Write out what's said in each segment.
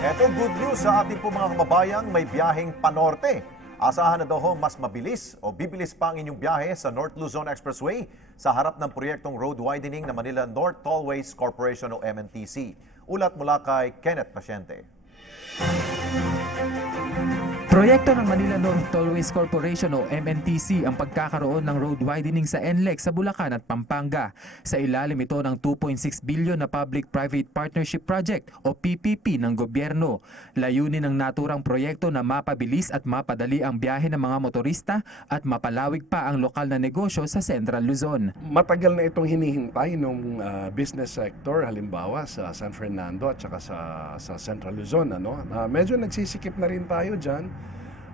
Eto good news sa ating po mga kababayang may biyaheng panorte. Asahan na daw ho mas mabilis o bibilis pa ang inyong biyahe sa North Luzon Expressway sa harap ng proyektong road widening ng Manila North Tollways Corporation o MNTC. Ulat mula kay Kenneth Pasyente. Proyekto ng Manila North Tollways Corporation o MNTC ang pagkakaroon ng road widening sa NLEX sa Bulacan at Pampanga. Sa ilalim ito ng 2.6 billion na Public-Private Partnership Project o PPP ng gobyerno. Layunin ng naturang proyekto na mapabilis at mapadali ang biyahe ng mga motorista at mapalawig pa ang lokal na negosyo sa Central Luzon. Matagal na itong hinihintay ng business sector, halimbawa sa San Fernando at saka sa Central Luzon. Medyo nagsisikip na rin tayo dyan.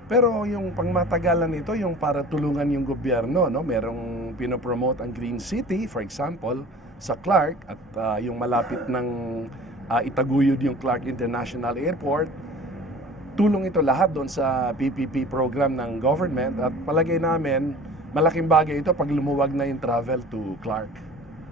Pero yung pangmatagalan nito, yung para tulungan yung gobyerno, merong pinopromote ang Green City, for example, sa Clark at yung malapit ng itaguyod yung Clark International Airport. Tulong ito lahat doon sa PPP program ng government at palagay namin, malaking bagay ito pag lumuwag na yung travel to Clark.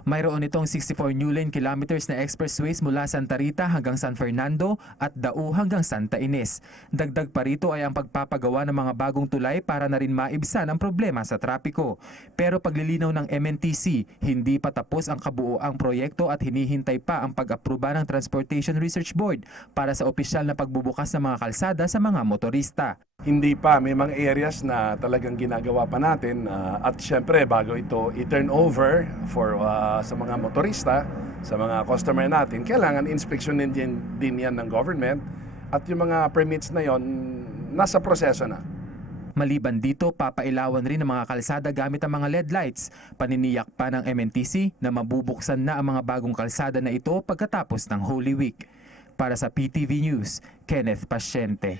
Mayroon itong 64 new lane kilometers na expressways mula Santa Rita hanggang San Fernando at Dao hanggang Santa Ines. Dagdag pa rito ay ang pagpapagawa ng mga bagong tulay para na rin maibsan ang problema sa trapiko. Pero paglilinaw ng MNTC, hindi pa tapos ang kabuoang proyekto at hinihintay pa ang pag-aproba ng Transportation Research Board para sa opisyal na pagbubukas ng mga kalsada sa mga motorista. Hindi pa, may mga areas na talagang ginagawa pa natin at syempre bago ito i-turn over sa mga motorista, sa mga customer natin, kailangan inspeksyonin din yan ng government at yung mga permits na yon nasa proseso na. Maliban dito, papailawan rin ng mga kalsada gamit ang mga LED lights. Paniniyak pa ng MNTC na mabubuksan na ang mga bagong kalsada na ito pagkatapos ng Holy Week. Para sa PTV News, Kenneth Pasyente.